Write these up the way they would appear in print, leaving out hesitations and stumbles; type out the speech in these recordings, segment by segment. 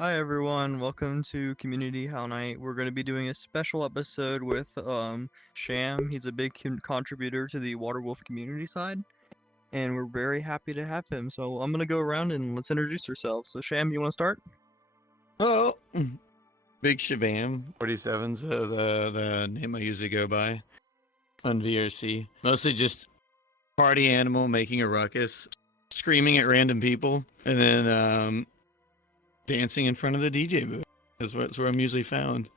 Hi everyone, welcome to Community Howl Night. We're going to be doing a special episode with Sham. He's a big contributor to the Waterwolf community side, and we're very happy to have him. So I'm going to go around and let's introduce ourselves. So Sham, you want to start? Oh, Big Shabam 47's the name I usually go by on VRC. Mostly just party animal making a ruckus, screaming at random people, and then dancing in front of the DJ booth. That's where I'm usually found.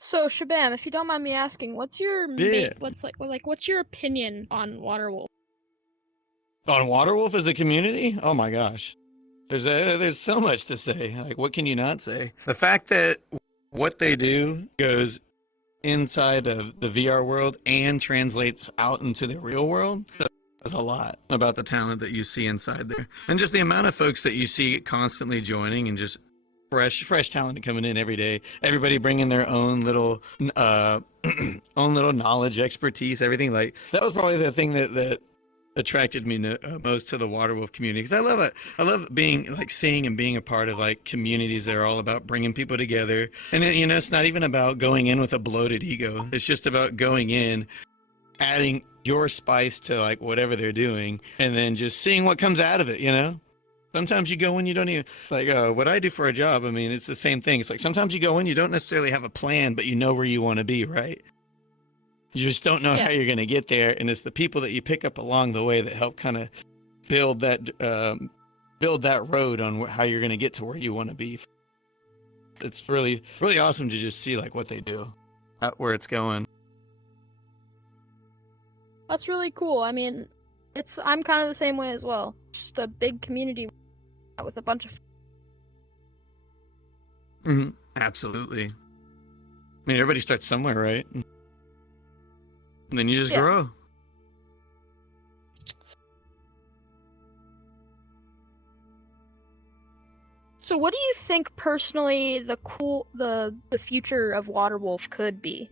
So Shabam, if you don't mind me asking, what's your what's your opinion on Waterwolf? On Waterwolf as a community? Oh my gosh. There's so much to say. Like, what can you not say? The fact that what they do goes inside of the VR world and translates out into the real world says a lot about the talent that you see inside there. And just the amount of folks that you see constantly joining and just fresh talent coming in every day. Everybody bringing their own little knowledge, expertise, everything. Like, that was probably the thing that attracted me most to the Waterwolf community, because I love it. I love being seeing and being a part of communities that are all about bringing people together. And it's not even about going in with a bloated ego. It's just about going in, adding your spice to whatever they're doing, and then just seeing what comes out of it. Sometimes you go in, you don't even what I do for a job. I mean, it's the same thing. It's like sometimes you go in, you don't necessarily have a plan, but you know where you want to be, right? You just don't know how you're going to get there, and it's the people that you pick up along the way that help kind of build that road on how you're going to get to where you want to be. It's really, really awesome to just see what they do, where it's going. That's really cool. I mean, I'm kind of the same way as well. Just a big community with a bunch of. Mm-hmm. Absolutely. I mean, everybody starts somewhere, right? And then you just grow. So what do you think personally the future of Waterwolf could be?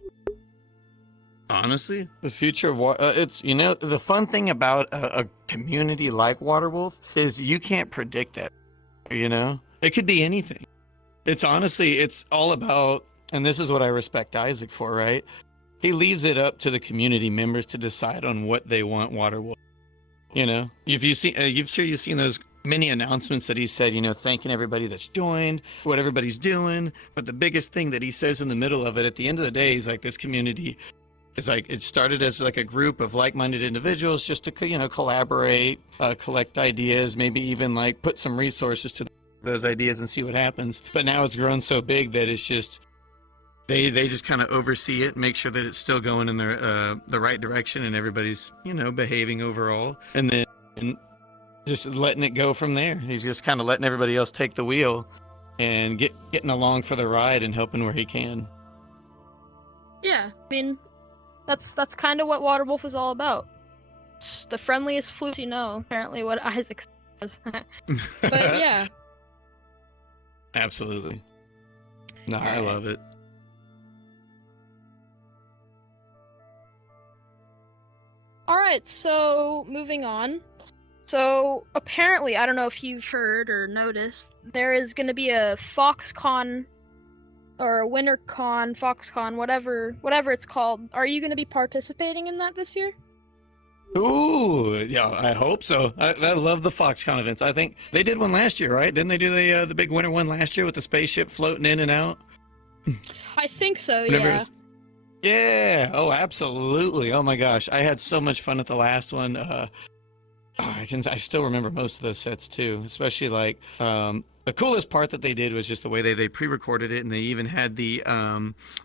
Honestly, the future of it's the fun thing about a community like Waterwolf is you can't predict that. It could be anything. It's all about, and this is what I respect Isaac for, right? He leaves it up to the community members to decide on what they want Waterwolf. If you see, you've seen those many announcements that he said, thanking everybody that's joined, what everybody's doing. But the biggest thing that he says in the middle of it, at the end of the day, is this community is it started as a group of like-minded individuals just to collaborate, collect ideas, maybe even put some resources to those ideas and see what happens. But now it's grown so big that it's just. They just kind of oversee it, make sure that it's still going in the right direction, and everybody's behaving overall, and then just letting it go from there. He's just kind of letting everybody else take the wheel and getting along for the ride and helping where he can. Yeah, I mean, that's kind of what Waterwolf is all about. It's the friendliest flute apparently what Isaac says. But yeah. Absolutely. No, I love it. Alright, so moving on. So apparently, I don't know if you've heard or noticed, there is going to be a FoxCon or a WinterCon, FoxCon, whatever it's called. Are you going to be participating in that this year? Ooh, yeah, I hope so. I love the FoxCon events. I think they did one last year, right? Didn't they do the big winter one last year with the spaceship floating in and out? I think so, yeah. Yeah. Oh, absolutely. Oh my gosh, I had so much fun at the last one. I still remember most of those sets too, especially the coolest part that they did was just the way they pre-recorded it, and they even had the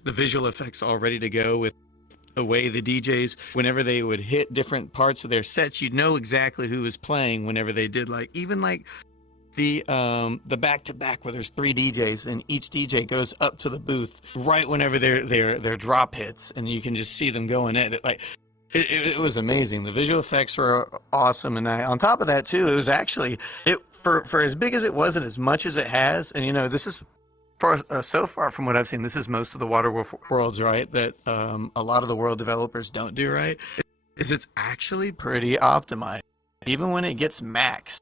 visual effects all ready to go with the way the DJs, whenever they would hit different parts of their sets, you'd know exactly who was playing whenever they did the back-to-back where there's 3 DJs and each DJ goes up to the booth right whenever their drop hits, and you can just see them going at it. It was amazing. The visual effects were awesome, and on top of that too, it was actually for as big as it was and as much as it has, and this is for so far from what I've seen, this is most of the Waterwolf worlds, right, that a lot of the world developers don't do, right. is it's actually pretty optimized, even when it gets maxed.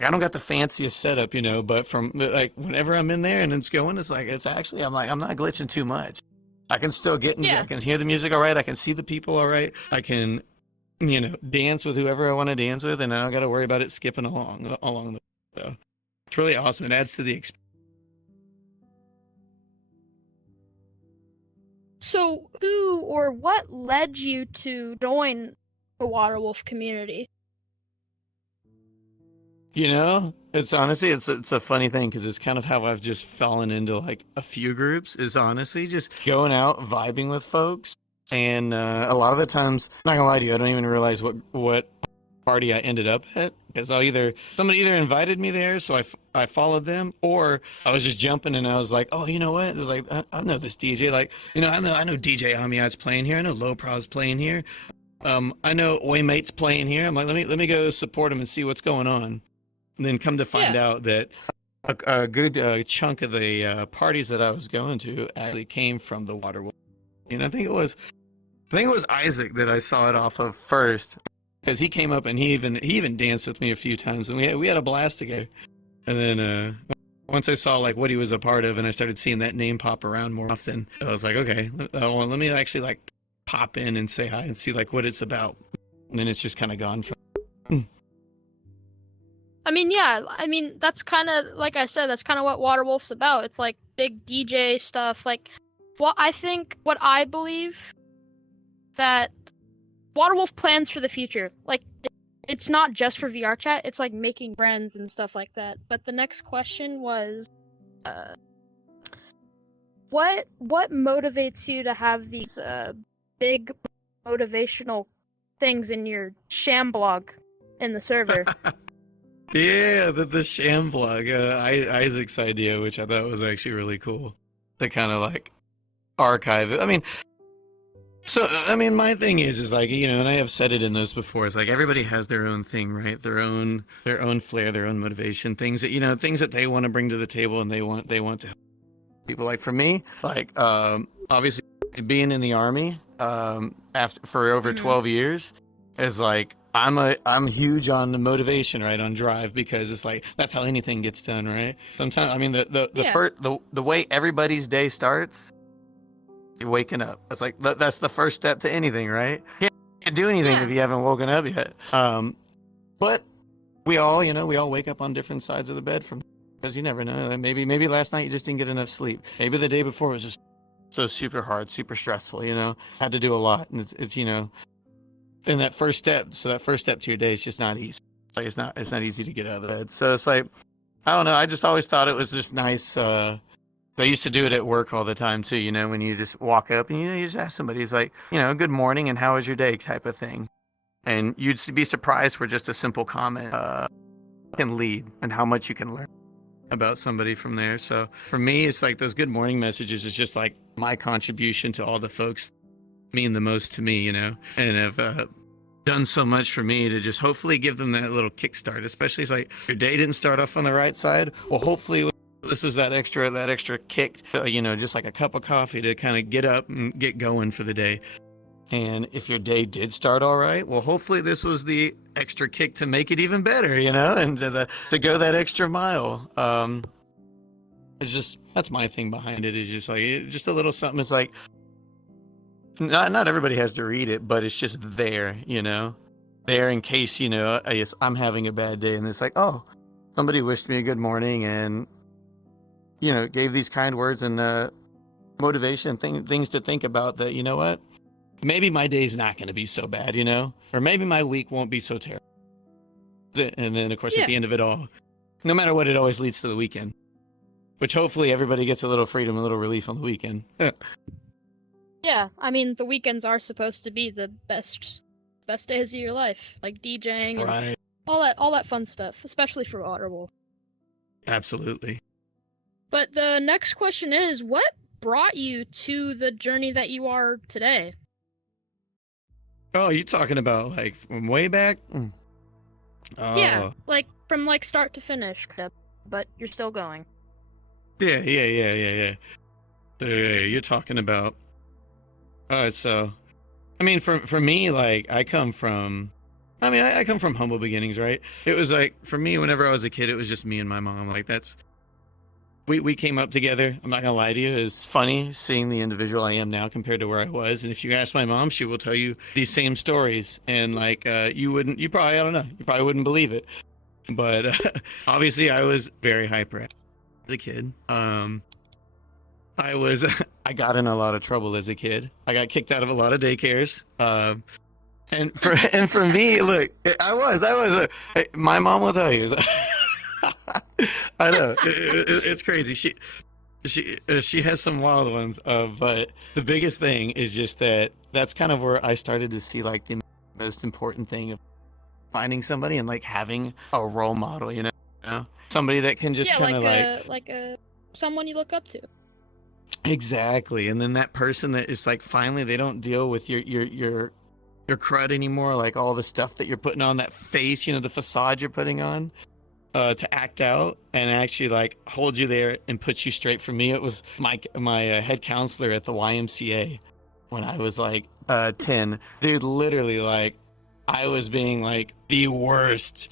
I don't got the fanciest setup, you know, but from like whenever I'm in there and it's going, it's like it's actually I'm not glitching too much. I can still get in. Yeah. I can hear the music all right. I can see the people all right. I can, you know, dance with whoever I want to dance with, and I don't got to worry about it skipping along the. So it's really awesome. It adds to the experience. So, who or what led you to join the Waterwolf community? You know, it's honestly it's a funny thing because it's kind of how I've just fallen into like a few groups. Is honestly just going out vibing with folks, and a lot of the times, not gonna lie to you, I don't even realize what party I ended up at, because somebody either invited me there, so I followed them, or I was just jumping and I was like, oh, you know what? It was like I know this DJ, like, you know, I know DJ Amiad's playing here, I know Low Pro's playing here, I know Oi Mate's playing here. I'm like, let me go support him and see what's going on, and then come to find out that a good chunk of the parties that I was going to actually came from the Waterwolf. And I think it was Isaac that I saw it off of first. Because he came up and he even danced with me a few times, and we had a blast together. And then once I saw like what he was a part of, and I started seeing that name pop around more often, I was like, okay, well, let me actually like pop in and say hi and see like what it's about. And then it's just kind of gone from. I mean, yeah, that's kind of, like I said, that's kind of what Waterwolf's about. It's like big DJ stuff. Like, what I believe that Waterwolf plans for the future. Like, it's not just for VR chat, it's like making friends and stuff like that. But the next question was, what motivates you to have these big motivational things in your sham blog in the server? Yeah, the sham blog, Isaac's idea, which I thought was actually really cool. To kind of like archive it. I mean, my thing is like, you know, and I have said it in those before, it's like everybody has their own thing, right? Their own flair, their own motivation, things that they want to bring to the table, and they want to help people. Like for me, like obviously being in the army for over 12 years is like I'm huge on the motivation, right? On drive, because it's like that's how anything gets done, right? Sometimes, I mean, the way everybody's day starts, you're waking up. It's like that's the first step to anything, right? You can't do anything if you haven't woken up yet. But we all wake up on different sides of the bed because you never know. Maybe last night you just didn't get enough sleep. Maybe the day before was just so super hard, super stressful. You know, had to do a lot, and it's you know. And that first step to your day is just not easy. Like it's not easy to get out of the bed. So it's like, I don't know. I just always thought it was just nice. I used to do it at work all the time too. You know, when you just walk up and you just ask somebody, it's like, you know, good morning and how was your day type of thing. And you'd be surprised where just a simple comment can lead, and how much you can learn about somebody from there. So for me, it's like those good morning messages is just like my contribution to all the folks mean the most to me, you know, and have done so much for me to just hopefully give them that little kickstart. Especially, it's like your day didn't start off on the right side. Well, hopefully this is that extra kick, you know, just like a cup of coffee to kind of get up and get going for the day. And if your day did start all right, well, hopefully this was the extra kick to make it even better, you know, and to go that extra mile. It's just, that's my thing behind it, is just like just a little something. It's like, not everybody has to read it, but it's just there, you know, there in case, you know, I'm having a bad day, and it's like, oh, somebody wished me a good morning and, you know, gave these kind words and motivation, things to think about, that, you know what, maybe my day's not going to be so bad, you know, or maybe my week won't be so terrible. And then, of course, at the end of it all, no matter what, it always leads to the weekend, which hopefully everybody gets a little freedom, a little relief on the weekend. Yeah, I mean, the weekends are supposed to be the best days of your life, like DJing and Right. all that fun stuff, especially for Waterwolf. Absolutely. But the next question is, what brought you to the journey that you are today? Oh, you talking about like from way back? Oh. Yeah, like from like start to finish, but you're still going. Yeah. You're talking about. All right, so I mean, for me, like I come from humble beginnings, right? It was like for me, whenever I was a kid, it was just me and my mom. Like we came up together. I'm not gonna lie to you. It's funny seeing the individual I am now compared to where I was. And if you ask my mom, she will tell you these same stories. And like you probably, I don't know, you probably wouldn't believe it. But obviously, I was very hyper as a kid. I got in a lot of trouble as a kid. I got kicked out of a lot of daycares. And for me, look, I was. Look, my mom will tell you. I know it's crazy. She has some wild ones. But the biggest thing is just that's kind of where I started to see like the most important thing of finding somebody and like having a role model. You know, somebody that can just kind of like someone you look up to. Exactly. And then that person that is like finally they don't deal with your crud anymore, like all the stuff that you're putting on that face, you know, the facade you're putting on to act out and actually like hold you there and put you straight. For me, it was my head counselor at the YMCA when I was like 10. Dude, literally like I was being like the worst,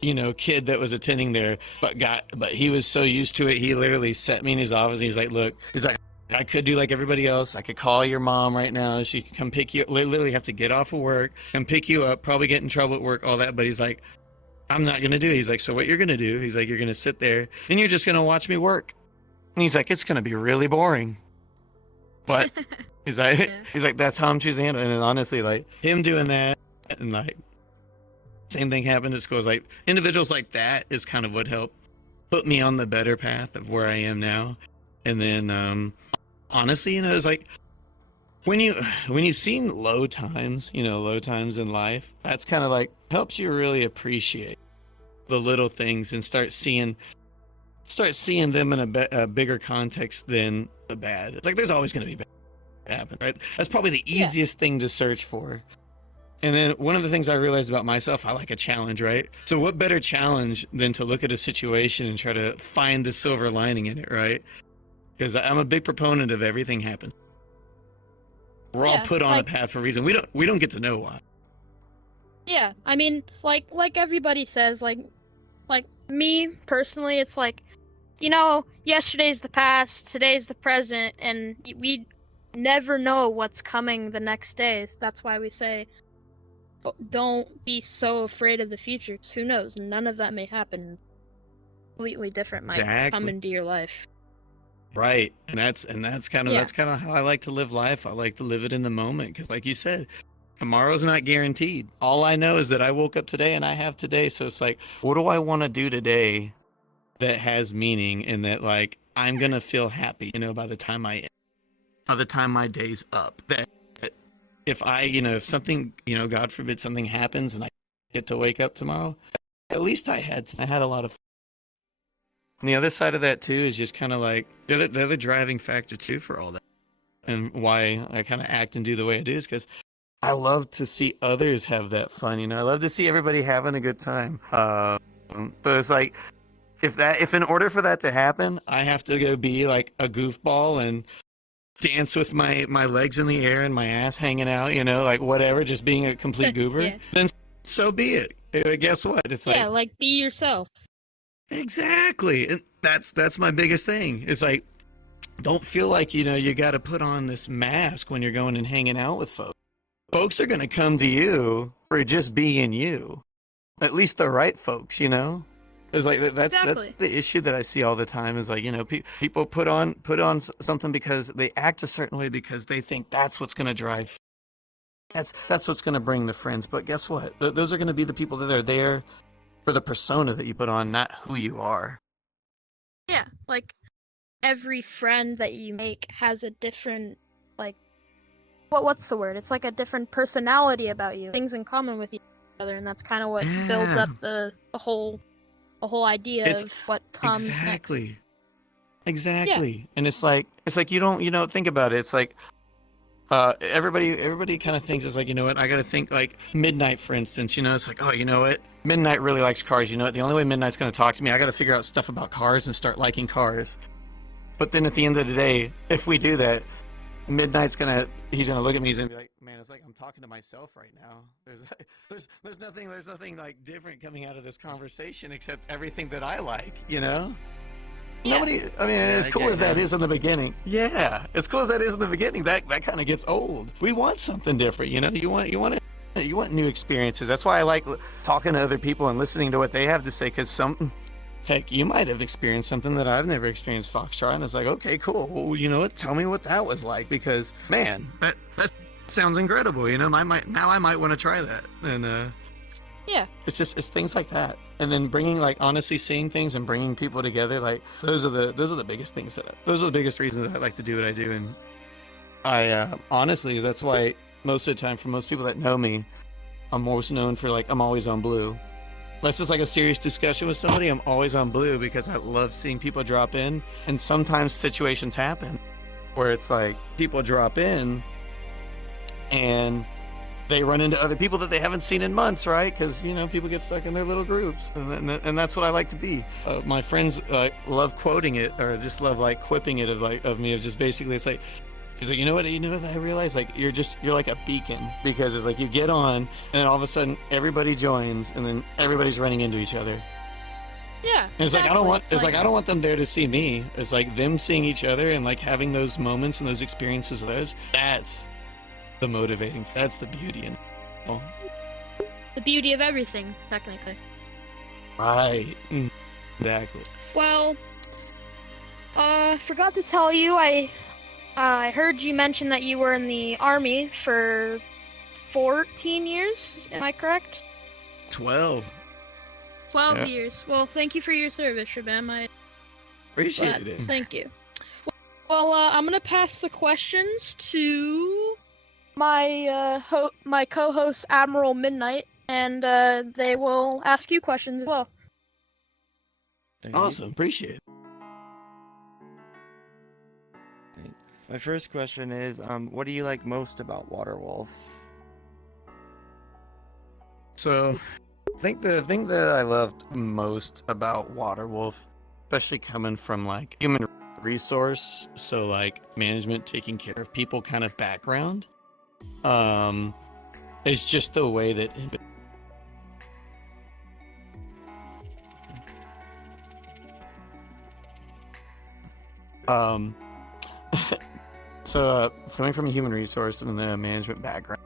you know, kid that was attending there, but he was so used to it. He literally set me in his office and he's like, look, I could do like everybody else. I could call your mom right now. She could come pick you up. Literally have to get off of work and pick you up, probably get in trouble at work, all that. But he's like, I'm not going to do it. He's like, so what you're going to do? He's like, you're going to sit there and you're just going to watch me work. And he's like, it's going to be really boring. But he's like, that's how I'm choosing to handle it. And honestly, like him doing that and like same thing happened at schools. Like individuals like that is kind of what helped put me on the better path of where I am now. And then, honestly, you know, it's like when you've seen low times in life, that's kind of like helps you really appreciate the little things and start seeing them in a bigger context than the bad. It's like there's always going to be bad happen, right? That's probably the easiest thing to search for. And then one of the things I realized about myself, I like a challenge, right? So what better challenge than to look at a situation and try to find the silver lining in it, right? Because I'm a big proponent of everything happens. We're all put on a path for a reason. We don't get to know why. Yeah, I mean, like everybody says, like me personally, it's like, you know, yesterday's the past, today's the present, and we never know what's coming the next day. So that's why we say, don't be so afraid of the future. 'Cause who knows? None of that may happen. Completely different might come into your life. Right, and that's kind of how I like to live life. I like to live it in the moment because, like you said, tomorrow's not guaranteed. All I know is that I woke up today and I have today. So it's like, what do I want to do today that has meaning and that like I'm gonna feel happy, you know, by the time my day's up. That if if something, you know, God forbid something happens and I get to wake up tomorrow, at least I had a lot of fun. And the other side of that too is just kind of like they're the driving factor too for all that, and why I kind of act and do the way I do is because I love to see others have that fun. You know, I love to see everybody having a good time. So it's like if in order for that to happen, I have to go be like a goofball and dance with my legs in the air and my ass hanging out. You know, like whatever, just being a complete goober. Then so be it. Guess what? It's like be yourself. Exactly. And that's my biggest thing. It's like, don't feel like, you know, you got to put on this mask when you're going and hanging out with folks. Folks are going to come to you for just being you. At least the right folks, you know? It's like, that's the issue that I see all the time is like, you know, people put on something because they act a certain way because they think that's what's going to drive. That's what's going to bring the friends. But guess what? Those are going to be the people that are there for the persona that you put on, not who you are. Yeah, like every friend that you make has a different, like, what's the word? It's like a different personality about you, things in common with each other, and that's kind of what builds up the whole idea of what comes next. Exactly. And it's like you don't think about it. It's like everybody kind of thinks it's like, you know what, I gotta think like Midnight, for instance, you know, it's like, oh, you know what, Midnight really likes cars, you know what, the only way Midnight's gonna talk to me, I gotta figure out stuff about cars and start liking cars. But then at the end of the day, if we do that, Midnight's he's gonna look at me, he's gonna be like, man, it's like I'm talking to myself right now. There's nothing like different coming out of this conversation except everything that I like, you know? Yeah. Nobody, I mean, as cool as that is in the beginning. Yeah, as cool as that is in the beginning, that kind of gets old. We want something different, you know? You want new experiences. That's why I like talking to other people and listening to what they have to say, because heck, you might have experienced something that I've never experienced, Foxtrot, and it's like, okay, cool. Well, you know what? Tell me what that was like, because man, that sounds incredible. You know, I might want to try that. And Yeah. it's things like that, and then bringing, like, honestly seeing things and bringing people together. Like those are the biggest things those are the biggest reasons that I like to do what I do. And I honestly, that's why most of the time, for most people that know me, I'm most known for, like, I'm always on blue. Unless it's like a serious discussion with somebody, I'm always on blue, because I love seeing people drop in. And sometimes situations happen where it's like people drop in and they run into other people that they haven't seen in months, right? Because, you know, people get stuck in their little groups, and that's what I like to be. My friends love quoting it, or just love, like, quipping it of me, of just basically, it's like, he's like, you know what I realize, like, you're like a beacon, because it's like you get on and then all of a sudden everybody joins and then everybody's running into each other. Yeah. And it's exactly. like I don't want them there to see me. It's like them seeing each other and, like, having those moments and those experiences with those. That's the motivating. That's the beauty in it. The beauty of everything, technically. Right. Exactly. Well, forgot to tell you, I heard you mention that you were in the army for 14 years. Am I correct? 12. 12 years. Well, thank you for your service, Shabam. I Appreciate it. Thank you. Well, I'm gonna pass the questions to my my co-host Admiral Midnight, and they will ask you questions as well. Awesome. Appreciate it. My first question is, what do you like most about Waterwolf? So, I think the thing that I loved most about Waterwolf, especially coming from, like, human resource, so, like, management, taking care of people kind of background, is just the way that so coming from a human resource and the management background,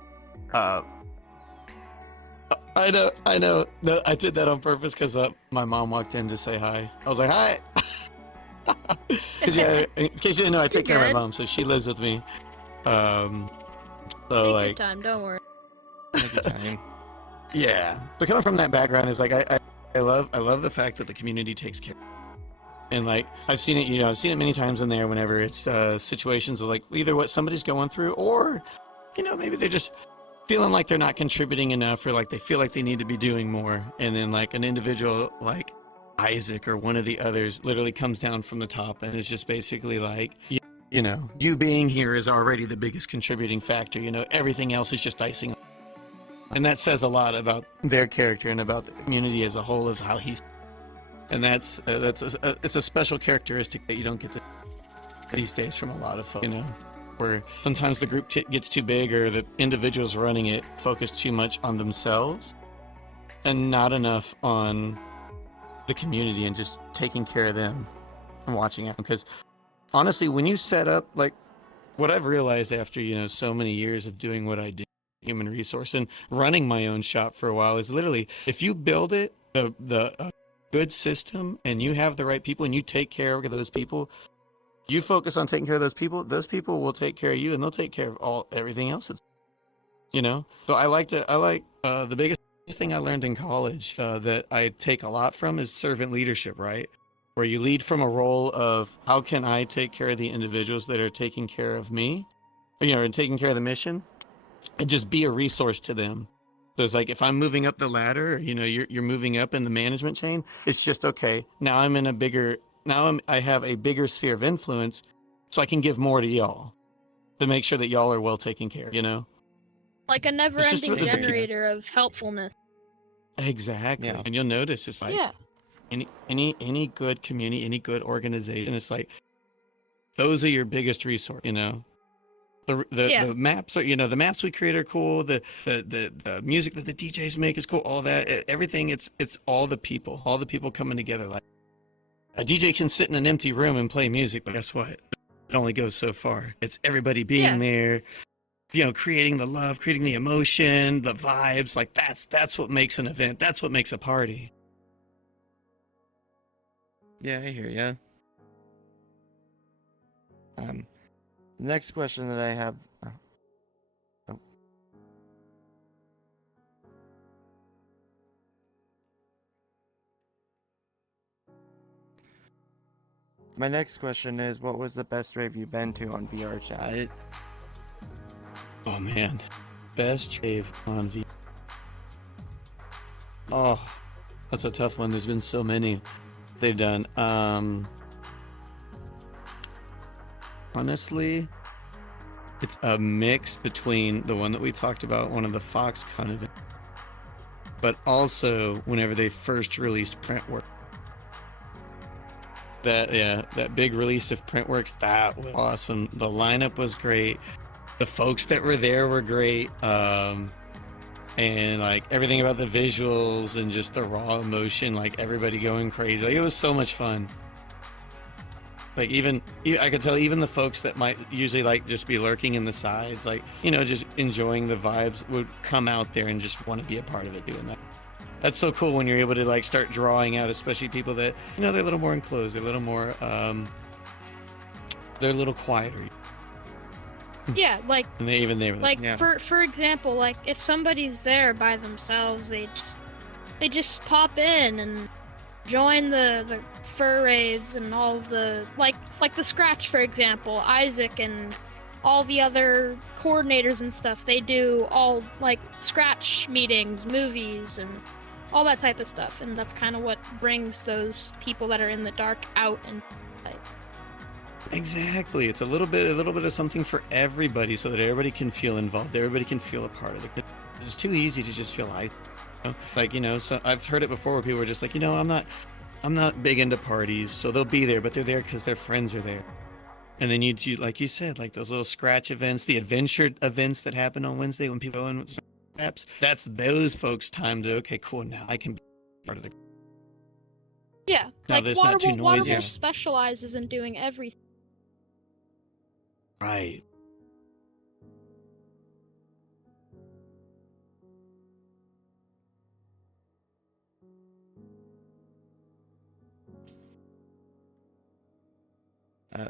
I know. No, I did that on purpose because my mom walked in to say hi. I was like, hi. Because, yeah, in case you didn't know, I take care of my mom, so she lives with me. So, Take like, your time, don't worry. Take your time. yeah. But coming from that background is like, I love the fact that the community takes care. And, like, I've seen it many times in there whenever it's situations of, like, either what somebody's going through, or, you know, maybe they're just feeling like they're not contributing enough, or like they feel like they need to be doing more. And then, like, an individual like Isaac or one of the others literally comes down from the top and is just basically like, you know, you being here is already the biggest contributing factor. You know, everything else is just icing. And that says a lot about their character and about the community as a whole, of how he's. And it's a special characteristic that you don't get to these days from a lot of folks, you know, where sometimes the group gets too big, or the individuals running it focus too much on themselves and not enough on the community and just taking care of them and watching out. Because honestly, when you set up, like, what I've realized after, you know, so many years of doing what I do, human resource, and running my own shop for a while, is literally, if you build it, the good system, and you have the right people, and you take care of those people, you focus on taking care of those people will take care of you, and they'll take care of everything else. You know? So I like the biggest thing I learned in college that I take a lot from is servant leadership, right? Where you lead from a role of, how can I take care of the individuals that are taking care of me, you know, and taking care of the mission, and just be a resource to them. So it's like, if I'm moving up the ladder, you know, you're moving up in the management chain, it's just, okay, now I have a bigger sphere of influence, so I can give more to y'all to make sure that y'all are well taken care of, you know? Like a never-ending generator of helpfulness. Exactly. Yeah. And you'll notice, it's like, any good community, any good organization, it's like, those are your biggest resource, you know? The maps are, the maps we create are cool. The music that the DJs make is cool. All that, everything. It's all the people coming together. Like a DJ can sit in an empty room and play music, but guess what? It only goes so far. It's everybody being there, creating the love, creating the emotion, the vibes. Like that's what makes an event. That's what makes a party. Yeah, I hear ya. Next question that I have. My next question is, what was the best rave you've been to on VR chat? Oh man, best rave on VR. Oh, that's a tough one. There's been so many they've done. Honestly, it's a mix between the one that we talked about, one of the Foxconn events, but also whenever they first released Printworks. That big release of Printworks, that was awesome. The lineup was great. The folks that were there were great. And like everything about the visuals and just the raw emotion, like everybody going crazy. Like, it was so much fun. Like I could tell even the folks that might usually like just be lurking in the sides, like, just enjoying the vibes, would come out there and just want to be a part of it doing that. That's so cool when you're able to like start drawing out, especially people that, they're a little more enclosed, they're a little more, they're a little quieter. Yeah, like, and they were like for example, like if somebody's there by themselves, they just pop in and join the fur raves and all of the like the Scratch, for example. Isaac and all the other coordinators and stuff, they do all like Scratch meetings, movies, and all that type of stuff, and that's kind of what brings those people that are in the dark out and like. Exactly. It's a little bit of something for everybody, so that everybody can feel involved, everybody can feel a part of it. It's too easy to just feel so I've heard it before where people are just like, I'm not big into parties, so they'll be there, but they're there because their friends are there. And then you like you said, like those little Scratch events, the adventure events that happen on Wednesday when people go in with apps, that's those folks' time to, okay, cool, now I can be part of the. Yeah, now, like Waterwolf Waterwolf specializes in doing everything. Right.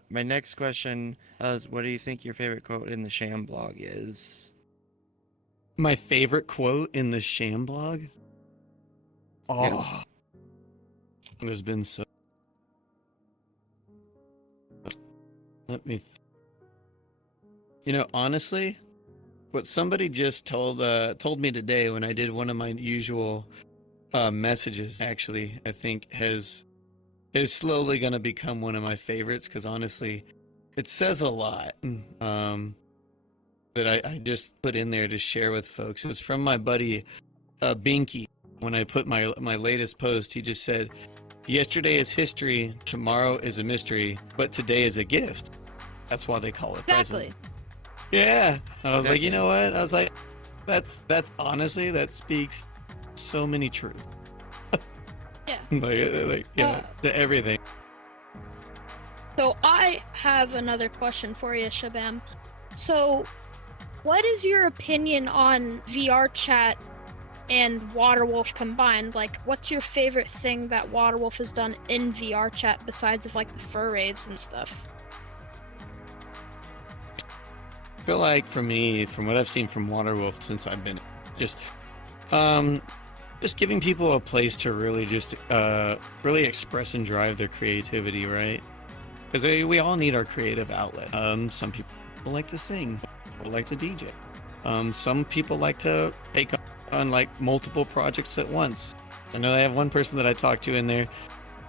My next question is, what do you think your favorite quote in the Sham blog is? My favorite quote in the Sham blog? Oh, yes. There's been so. Let me. Honestly, what somebody just told me today when I did one of my usual messages, actually, I think is slowly going to become one of my favorites, because honestly, it says a lot that I just put in there to share with folks. It was from my buddy Binky. When I put my latest post, he just said, "Yesterday is history, tomorrow is a mystery, but today is a gift. That's why they call it present." Yeah. I was like, you know what? I was like, that's honestly, that speaks so many truths. Yeah. To everything. So I have another question for you, Shabam. So, what is your opinion on VR chat and Waterwolf combined? Like, what's your favorite thing that Waterwolf has done in VR chat besides of like the fur raves and stuff? I feel like for me, from what I've seen from Waterwolf since I've been, just giving people a place to really really express and drive their creativity, right? Because we all need our creative outlet. Some people like to sing, people like to DJ. Some people like to take on like multiple projects at once. I know I have one person that I talk to in there.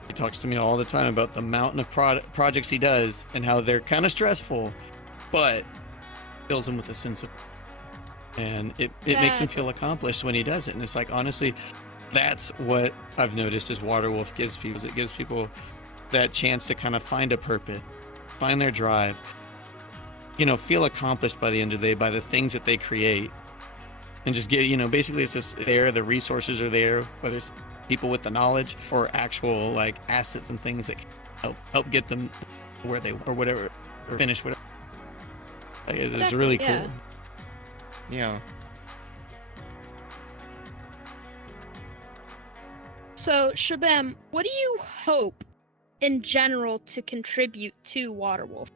He talks to me all the time about the mountain of projects he does and how they're kind of stressful, but fills him with a sense of, and it makes him feel accomplished when he does it. And it's like, honestly, that's what I've noticed is Waterwolf gives people. It gives people that chance to kind of find a purpose, find their drive, feel accomplished by the end of the day by the things that they create, and just get, basically it's just there. The resources are there, whether it's people with the knowledge or actual like assets and things that can help get them where they or whatever or finish whatever. Like, it's Exactly, really yeah. cool. Yeah. So, Shabam, what do you hope in general to contribute to Waterwolf?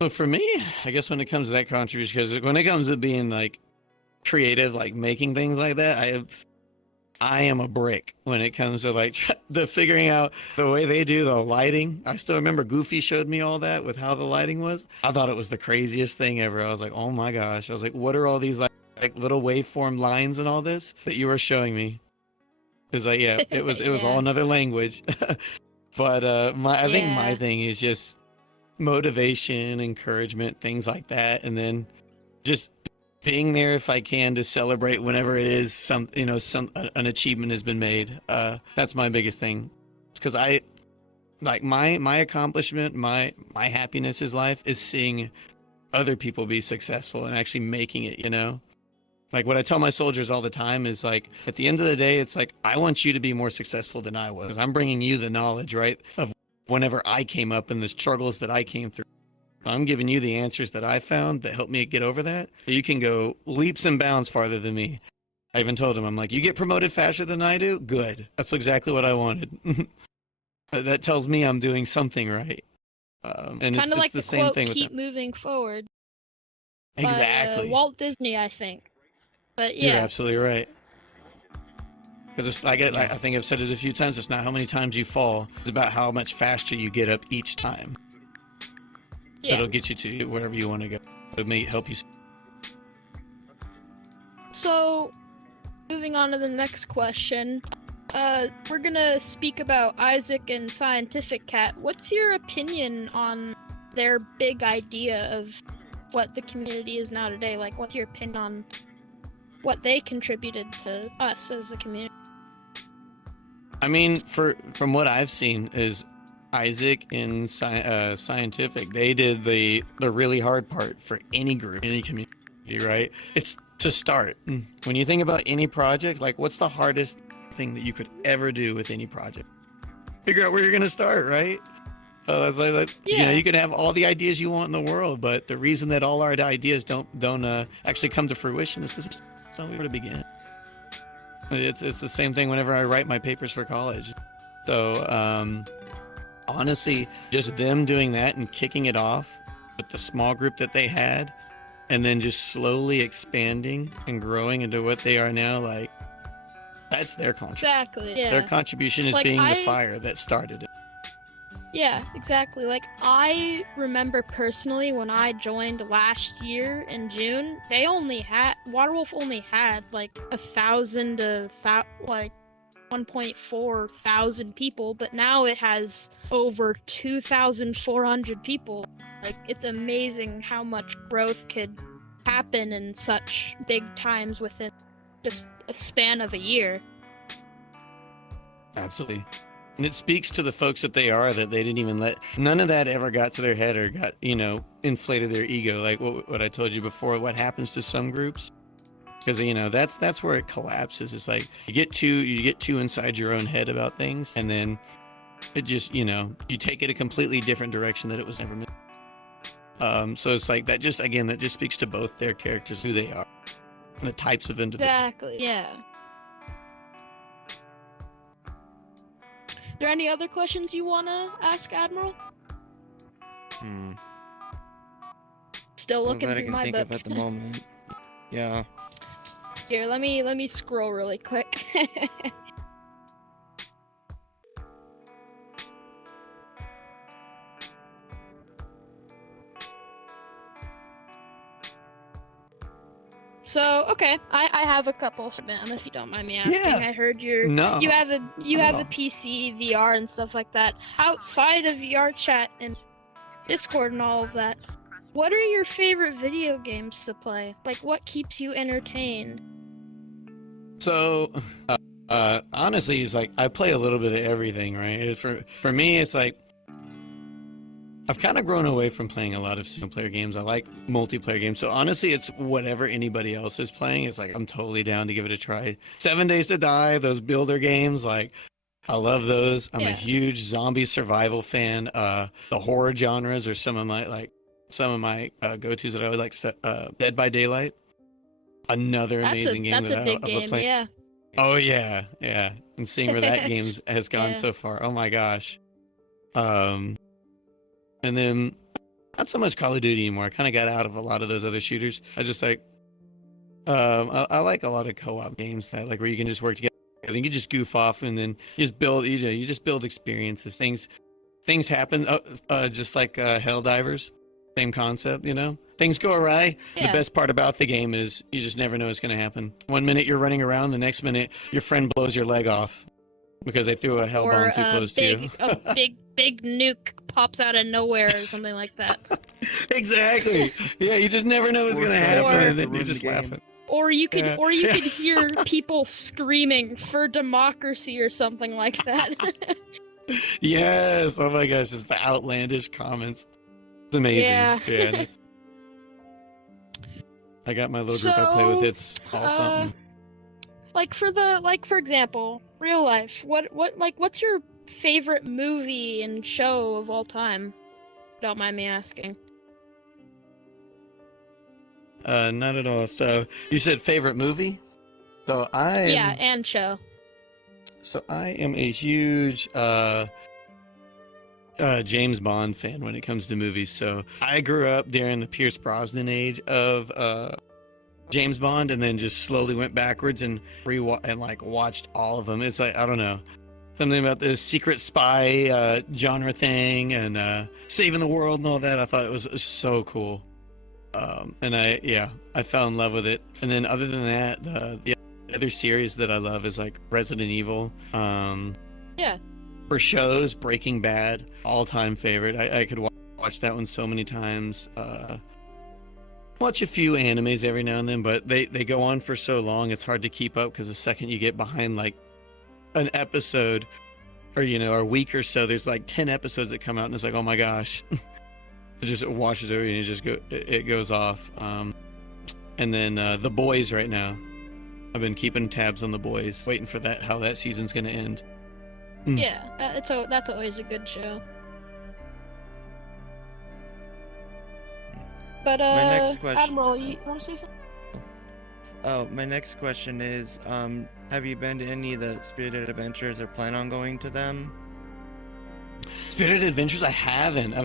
Well, for me, I guess when it comes to that contribution, because when it comes to being like creative, like making things like that, I am a brick when it comes to like the figuring out the way they do the lighting. I still remember Goofy showed me all that with how the lighting was. I thought it was the craziest thing ever. I was like, oh my gosh. I was like, what are all these like little waveform lines and all this that you were showing me? Because like, yeah, it was Yeah. all another language. But I think my Yeah. thing is just motivation, encouragement, things like that, and then just being there if I can to celebrate whenever it is an achievement has been made. That's my biggest thing. It's because I like my accomplishment, my happiness in life is seeing other people be successful and actually making it. Like what I tell my soldiers all the time is like, at the end of the day, it's like, I want you to be more successful than I was. I'm bringing you the knowledge, right, of whenever I came up and the struggles that I came through. I'm giving you the answers that I found that helped me get over that. You can go leaps and bounds farther than me. I even told him, I'm like, you get promoted faster than I do? Good. That's exactly what I wanted. That tells me I'm doing something right. And Kind it's of like the the same quote, thing with keep them. moving forward. by, Exactly. Walt Disney, I think. But You're yeah. absolutely right. Because it's like I think I've said it a few times. It's not how many times you fall. It's about how much faster you get up each time. Yeah. That'll get you to wherever you want to go. It may help you. So, moving on to the next question. We're gonna speak about Isaac and Scientific Cat. What's your opinion on their big idea of what the community is now today? Like, what's your opinion on what they contributed to us as a community? I mean, from what I've seen, is Isaac and Scientific. They did the really hard part for any group, any community, right? It's to start. When you think about any project, like what's the hardest thing that you could ever do with any project? Figure out where you're gonna start, right? That's like Yeah. you can have all the ideas you want in the world, but the reason that all our ideas don't actually come to fruition is because we don't know where to begin. It's the same thing whenever I write my papers for college. So honestly, just them doing that and kicking it off with the small group that they had, and then just slowly expanding and growing into what they are now, like that's their contribution. Exactly. Yeah. Their contribution is Like, being the I- fire that started it. Yeah, exactly. Like, I remember personally when I joined last year in June, Waterwolf only had like 1,000 to like 1.4 thousand people, but now it has over 2,400 people. Like, it's amazing how much growth could happen in such big times within just a span of a year. Absolutely. And it speaks to the folks that they are, that they didn't even none of that ever got to their head or got, inflated their ego. Like what I told you before, what happens to some groups, because, that's where it collapses. It's like you get too inside your own head about things, and then it just, you take it a completely different direction that it was never meant. So it's like that just speaks to both their characters, who they are, and the types of individuals. Exactly, yeah. Are there any other questions you want to ask, Admiral? Still Not looking that I through can my think book. of at the moment. Yeah. Here, let me scroll really quick. So, okay, I have a couple, Shabam, if you don't mind me asking. Yeah. I heard No. you have a not at all. PC, VR, and stuff like that. Outside of VR chat and Discord and all of that, what are your favorite video games to play? Like, what keeps you entertained? So, honestly, it's like I play a little bit of everything, right? For me, it's like I've kind of grown away from playing a lot of single player games. I like multiplayer games. So honestly, it's whatever anybody else is playing. It's like I'm totally down to give it a try. 7 Days to Die, those builder games, like I love those. I'm a huge zombie survival fan. The horror genres are some of my go-tos that I would like. Dead by Daylight, another amazing game that's that a big I've game, played. yeah. Oh yeah, yeah. And seeing where that game has gone so far. Oh my gosh. And then not so much Call of Duty anymore. I kind of got out of a lot of those other shooters. I just like I like a lot of co-op games that like where you can just work together. I think you just goof off and then you just build you just build experiences. Things happen just like Helldivers. Same concept, you know? Things go awry. Yeah. The best part about the game is you just never know what's going to happen. 1 minute you're running around, the next minute your friend blows your leg off because they threw a hell bomb too close to you. A big nuke pops out of nowhere or something like that. Exactly. Yeah, you just never know what's going to happen, and then you're just laughing. Or you could hear people screaming for democracy or something like that. Yes. Oh my gosh, just the outlandish comments. It's amazing. Yeah. I got my little group I play with. It's all something. For example, real life. What's your favorite movie and show of all time? Don't mind me asking. Not at all. So you said favorite movie? So and show. So I am a huge James Bond fan when it comes to movies. So I grew up during the Pierce Brosnan age of James Bond, and then just slowly went backwards and watched all of them. It's like, I don't know, something about the secret spy genre thing and saving the world and all that. I thought it was so cool. And I fell in love with it. And then other than that, the other series that I love is like Resident Evil. For shows, Breaking Bad, all-time favorite. I could watch that one so many times. Watch a few animes every now and then, but they go on for so long, it's hard to keep up because the second you get behind like an episode or a week or so, there's like 10 episodes that come out and it's like, oh my gosh. It washes over and it goes off. And then The Boys right now. I've been keeping tabs on The Boys, waiting for how that season's going to end. Yeah, that's always a good show. But my next question. Admiral, you want to say something? Oh, my next question is, have you been to any of the Spirited Adventures or plan on going to them? Spirited Adventures, I haven't. I've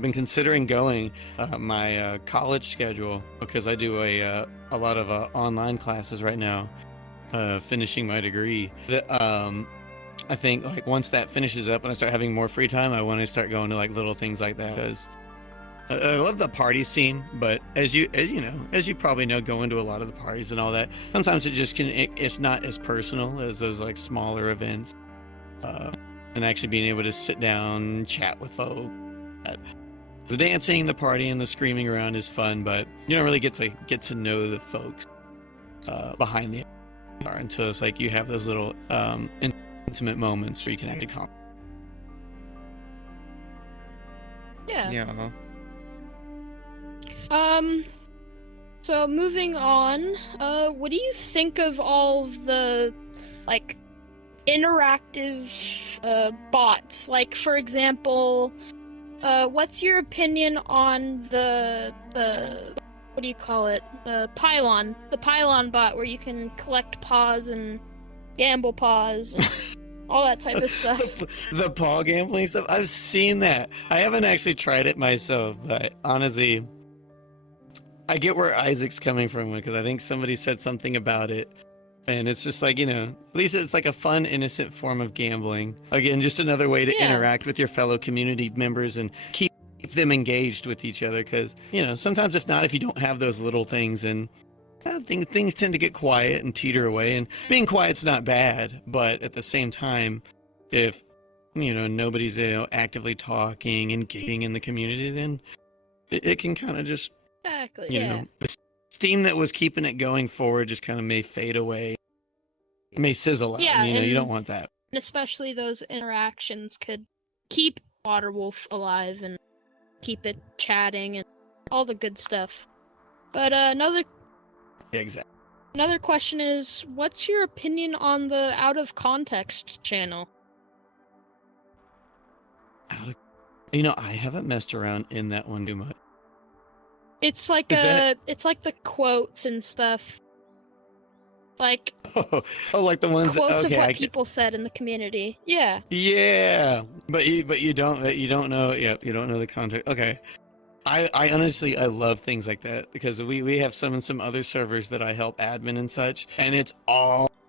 been considering going. My college schedule, because I do a lot of online classes right now. Finishing my degree. I think like once that finishes up and I start having more free time, I want to start going to like little things like that because I love the party scene. But as you probably know, going to a lot of the parties and all that, sometimes it's not as personal as those like smaller events. And actually being able to sit down and chat with folks. The dancing, the partying, the screaming around is fun, but you don't really get to know the folks behind the bar until it's like you have those little intimate moments where you can actually comment. Yeah. So moving on, what do you think of all of the like interactive bots? Like, for example, what's your opinion on the what do you call it? The pylon bot, where you can collect paws and gamble paws and all that type of stuff. The paw gambling stuff. I've seen that. I haven't actually tried it myself, but honestly, I get where Isaac's coming from because I think somebody said something about it. And it's just like, at least it's like a fun, innocent form of gambling. Again, just another way to interact with your fellow community members and keep them engaged with each other. Because, sometimes if you don't have those little things, and things tend to get quiet and teeter away. And being quiet's not bad. But at the same time, if, nobody's actively talking, engaging in the community, then it can kind of just, the steam that was keeping it going forward just kind of may fade away. It may sizzle out. You don't want that. And especially those interactions could keep Waterwolf alive and keep it chatting and all the good stuff. But Yeah, exactly. another question is, what's your opinion on the Out of Context channel? I haven't messed around in that one too much. It's like it's like the quotes and stuff. Like Oh, like the ones. quotes of Okay, what people said in the community. Yeah. Yeah, but you don't know. Yeah, you don't know the context. Okay. I honestly I love things like that because we have some other servers that I help admin and such, and it's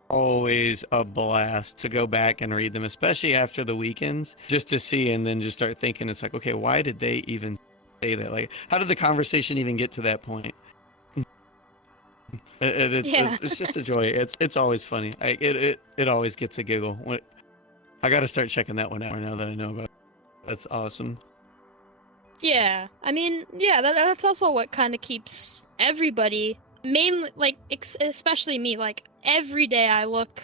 always a blast to go back and read them, especially after the weekends, just to see and then just start thinking. It's like, okay, why did they even say that? Like, how did the conversation even get to that point? It's just a joy. It's always funny. It always gets a giggle. I got to start checking that one out now that I know about it. That's awesome. Yeah, I mean, yeah, that's also what kind of keeps everybody, mainly, like, especially me, like, every day I look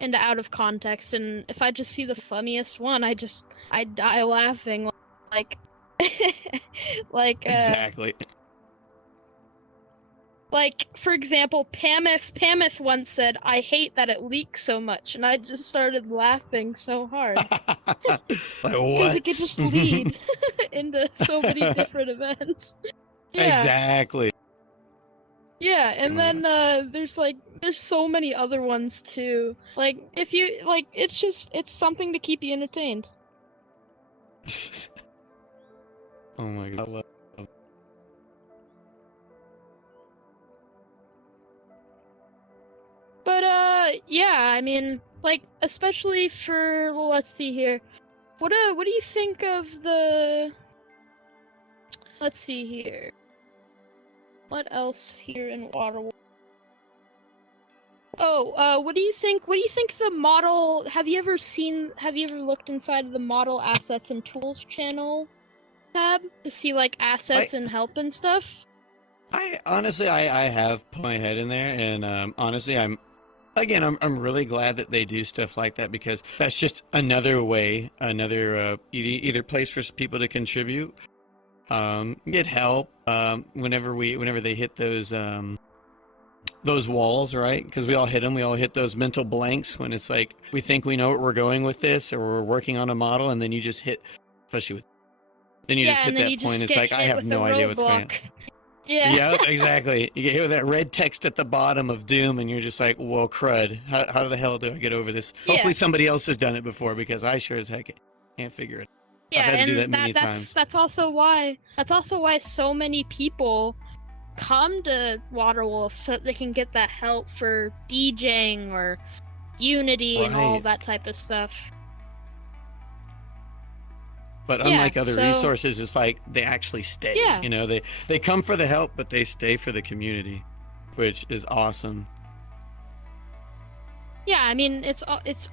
into Out of Context, and if I just see the funniest one, I die laughing, like, Exactly. Like, for example, Pamith once said, "I hate that it leaks so much," and I just started laughing so hard. Like, Because what? it could just lead into so many different events. Yeah. Exactly. Yeah, and Oh my then there's so many other ones too. Like, if you like, it's something to keep you entertained. Oh my god. I love But yeah, I mean, like, especially for, well, let's see here. What do you think of the? Let's see here. What else here in Waterwolf? Oh, what do you think? What do you think the model? Have you ever looked inside of the model assets and tools channel tab to see like assets and help and stuff? I honestly I have put my head in there, and honestly I'm really glad that they do stuff like that, because that's just another way, either place for people to contribute, get help, whenever they hit those walls, right? Because we all hit them. We all hit those mental blanks when it's like we think we know what we're going with this, or we're working on a model, and then you just hit, especially with, then you just hit that point. It's like I have no idea what's going on. Yeah. Yep, exactly. You get hit with that red text at the bottom of Doom, and you're just like, well, crud. How the hell do I get over this? Yeah. Hopefully somebody else has done it before, because I sure as heck can't figure it. Yeah, I've had to and do that many times. that's also why so many people come to Waterwolf, so that they can get that help for DJing or Unity and all Right. that type of stuff. But Yeah, unlike other so- resources, it's like they actually stay. Yeah. You know, they come for the help, but they stay for the community, which is awesome. Yeah, I mean, it's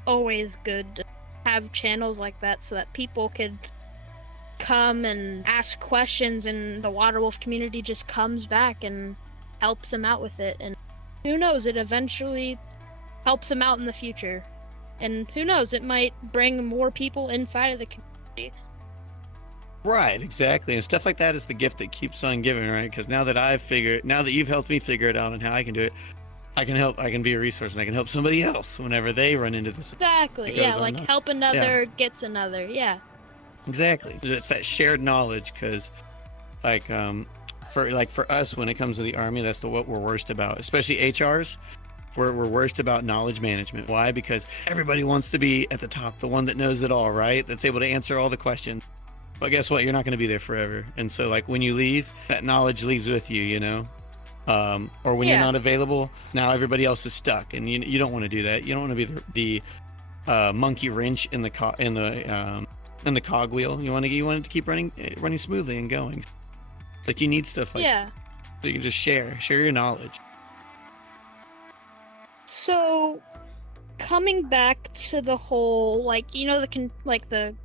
always good to have channels like that so that people could come and ask questions, and the Waterwolf community just comes back and helps them out with it. And who knows, it eventually helps them out in the future. And who knows, it might bring more people inside of the community. Right, exactly. And stuff like that is the gift that keeps on giving, right? Because now that you've helped me figure it out and how I can do it, I can be a resource, and I can help somebody else whenever they run into this. Exactly, It goes yeah, on like up. help another gets another, yeah. Exactly. It's that shared knowledge, because for us, when it comes to the army, that's what we're worst about, especially HRs. We're worst about knowledge management. Why? Because everybody wants to be at the top, the one that knows it all, right? That's able to answer all the questions. But guess what? You're not going to be there forever. And so, like, when you leave, that knowledge leaves with you, you know? Or when you're not available, now everybody else is stuck, and you don't want to do that. You don't want to be the monkey wrench in the cogwheel. You want it to keep running smoothly and going. Like, you need stuff like that, so you can just share your knowledge. So, coming back to the whole, like, you know, the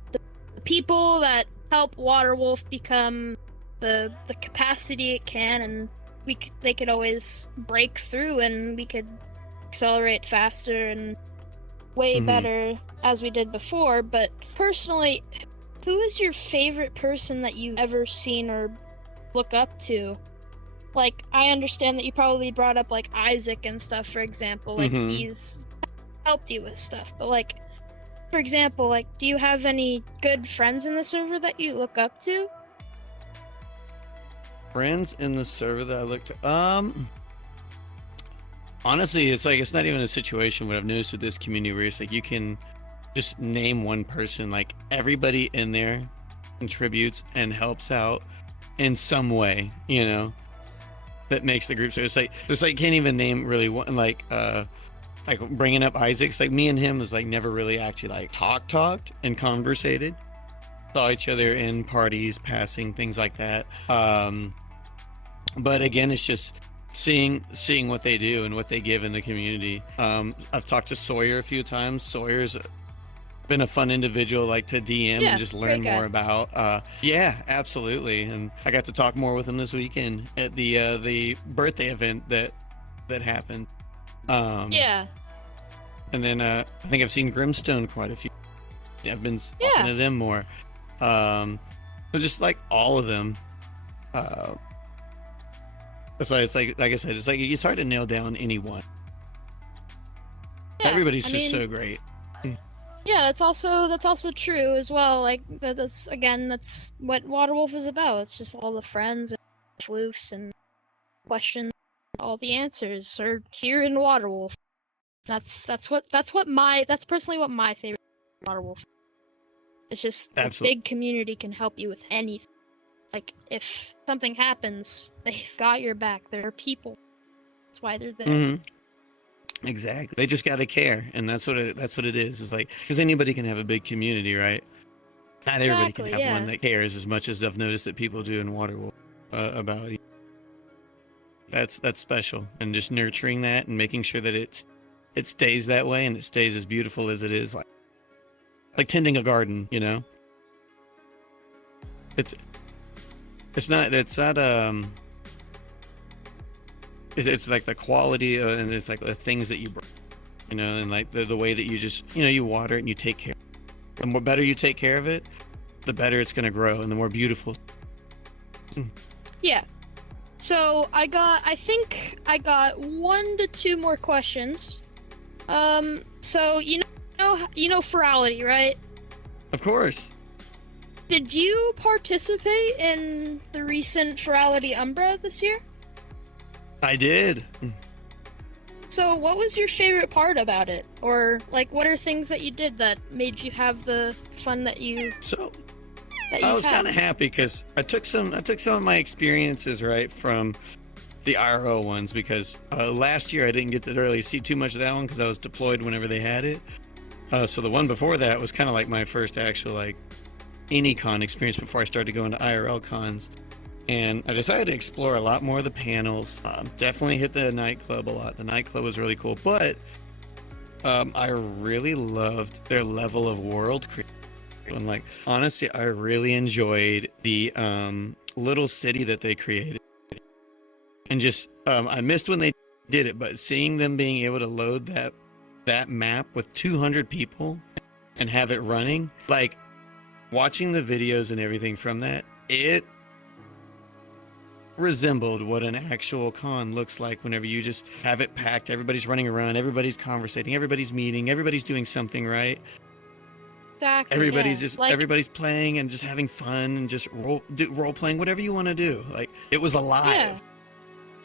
people that help Waterwolf become the capacity it can, and they could always break through, and we could accelerate faster and way better as we did before. But personally, who is your favorite person that you've ever seen or look up to? Like, I understand that you probably brought up, like, Isaac and stuff, for example. Like, Mhm. he's helped you with stuff. But, like, for example, like, do you have any good friends in the server that you look up to? Friends in the server that I looked honestly, it's like it's not even a situation what I've noticed with this community where it's like you can just name one person. Like everybody in there contributes and helps out in some way, you know, that makes the group. So it's like can't even name really one, like bringing up Isaac's, like me and him was like never really actually like talked and conversated. Saw each other in parties, passing, things like that. But again, it's just seeing what they do and what they give in the community. I've talked to Sawyer a few times. Sawyer's been a fun individual, like to DM Yeah, and just learn great guy. more about. Yeah, absolutely. And I got to talk more with him this weekend at the birthday event that happened. Yeah. And then I think I've seen Grimstone quite a few. I've been talking to them more. So just like all of them. That's why it's like I said, it's like it's hard to nail down anyone. Yeah, Everybody's I just mean, so great. Yeah, that's also true as well. Like that's what Waterwolf is about. It's just all the friends and floofs and questions. All the answers are here in Waterwolf. That's personally what my favorite Waterwolf. It's just a Absolutely. big community can help you with anything. Like if something happens, they've got your back. They're people. That's why they're there. Mm-hmm. Exactly. They just gotta care, and that's what it is. It's like because anybody can have a big community, right? Not everybody can have one that cares as much as I've noticed that people do in Waterwolf about it. That's special, and just nurturing that and making sure that it stays that way and it stays as beautiful as it is, like tending a garden, you know. It's like the quality and it's like the things that you bring, you know, and like the way that you just, you know, you water it and you take care. The more better you take care of it, the better it's going to grow and the more beautiful. Yeah. So I think I got 1 to 2 more questions. So you know Ferality, right? Of course. Did you participate in the recent Ferality Umbra this year? I did. So what was your favorite part about it? Or like what are things that you did that made you have the fun that you I was kind of happy because I took some of my experiences right from the IRL ones because last year I didn't get to really see too much of that one because I was deployed whenever they had it. So the one before that was kind of like my first actual like any con experience before I started going to IRL cons. And I decided to explore a lot more of the panels. Definitely hit the nightclub a lot. The nightclub was really cool, but I really loved their level of world creation. And like honestly, I really enjoyed the little city that they created. And just I missed when they did it, but seeing them being able to load that map with 200 people and have it running, like watching the videos and everything from that, it resembled what an actual con looks like whenever you just have it packed. Everybody's running around, everybody's conversating, everybody's meeting, everybody's doing something, right? Exactly. Everybody's yeah. just everybody's playing and just having fun and just role playing, whatever you want to do. Like it was alive. Yeah.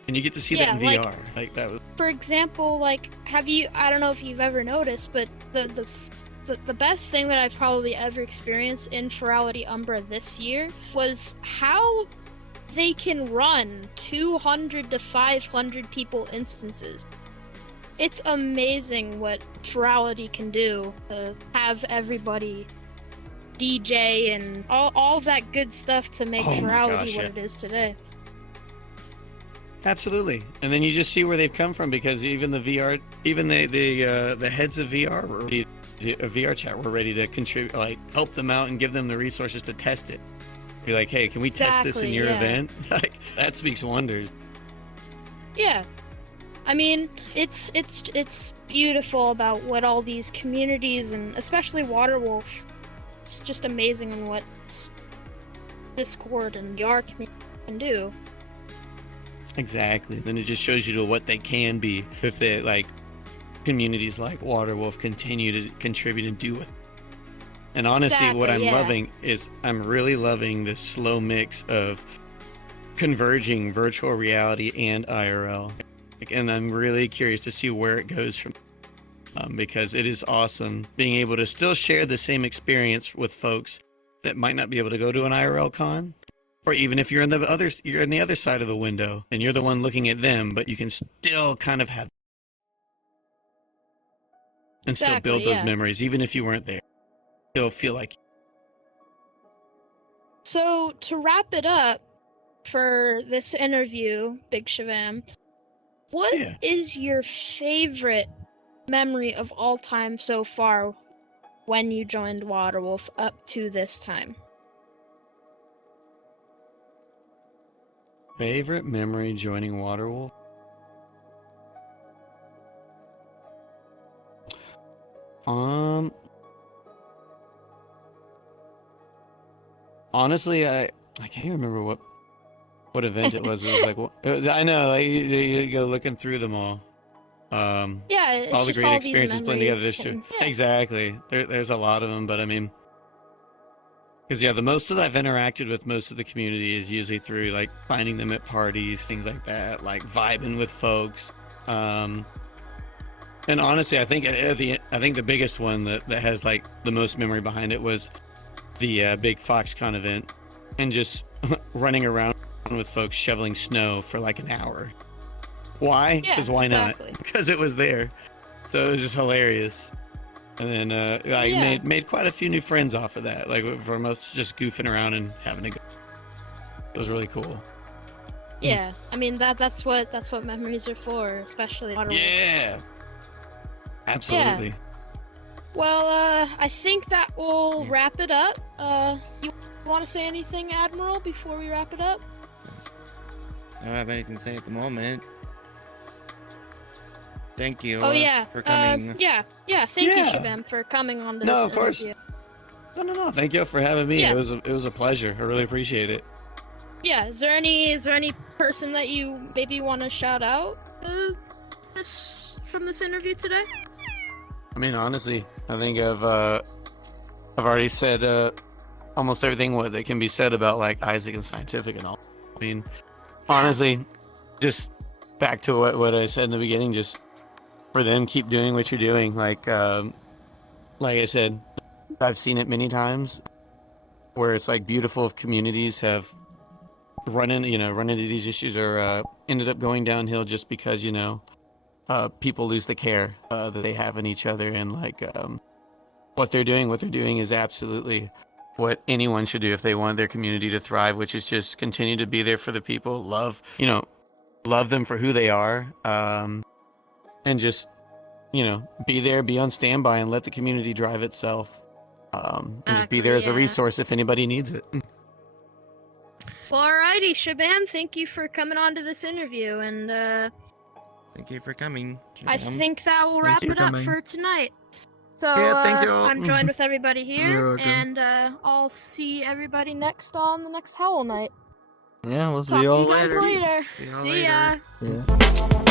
And you get to see that in VR. Like that was. For example, like I don't know if you've ever noticed, but the best thing that I've probably ever experienced in Ferality Umbra this year was how they can run 200 to 500 people instances. It's amazing what Ferality can do to have everybody DJ and all that good stuff to make Ferality what it is today. Absolutely. And then you just see where they've come from because even the VR, even the heads of VR were ready, VR chat were ready to contribute, like help them out and give them the resources to test it. Be like, hey, can we test this in your event? Like that speaks wonders. Yeah. I mean, it's beautiful about what all these communities and especially Waterwolf it's just amazing on what Discord and the R community can do. Exactly. Then it just shows you to what they can be if they like communities like Waterwolf continue to contribute and do it. And honestly, what I'm loving is I'm really loving this slow mix of converging virtual reality and IRL. And I'm really curious to see where it goes from, because it is awesome being able to still share the same experience with folks that might not be able to go to an IRL con, or even if you're in the other side of the window and you're the one looking at them, but you can still kind of have and still build those memories, even if you weren't there. It'll feel like. So to wrap it up for this interview, Big Shabam, what is your favorite memory of all time so far when you joined Waterwolf up to this time? Favorite memory joining Waterwolf? Honestly, I can't remember what event it was. It was like I know, like you go looking through them all. It's all the just great all experiences these blend together. memories This true. yeah. Exactly. There's a lot of them, but I mean, because the most that I've interacted with most of the community is usually through like finding them at parties, things like that, like vibing with folks. And honestly, I think the biggest one that has like the most memory behind it was the big FoxCon event, and just running around with folks shoveling snow for like an hour. Why? Because why not? Because it was there. So it was just hilarious. And then I made quite a few new friends off of that, like from us just goofing around and having a go. It was really cool. Yeah, I mean that's what memories are for, especially Waterwolf. Yeah. Absolutely. Yeah. Well, I think that will wrap it up. You want to say anything, Admiral, before we wrap it up? I don't have anything to say at the moment. Thank you. For coming. Thank you, Shabam, for coming on this. No, of course. Interview. No. Thank you for having me. Yeah. It was a pleasure. I really appreciate it. Yeah. Is there any person that you maybe want to shout out from this interview today? I mean, honestly, I think I've already said almost everything that can be said about like Issac and Scientific and all. I mean, honestly, just back to what I said in the beginning, just for them, keep doing what you're doing. Like I said, I've seen it many times where it's like beautiful communities have run into these issues or ended up going downhill just because people lose the care that they have in each other, and like what they're doing is absolutely what anyone should do if they want their community to thrive, which is just continue to be there for the people, love them for who they are, and just be there, be on standby, and let the community drive itself, and just be there as a resource if anybody needs it. Well, alrighty, Shabam, thank you for coming on to this interview, and thank you for coming, Shabam. I think that will wrap it up for tonight. So thank you. I'm joined with everybody here, You're welcome. and I'll see everybody next on the next Howl Night. Yeah, we'll see Talk you all to you guys later. later. See y'all See later. ya. Yeah.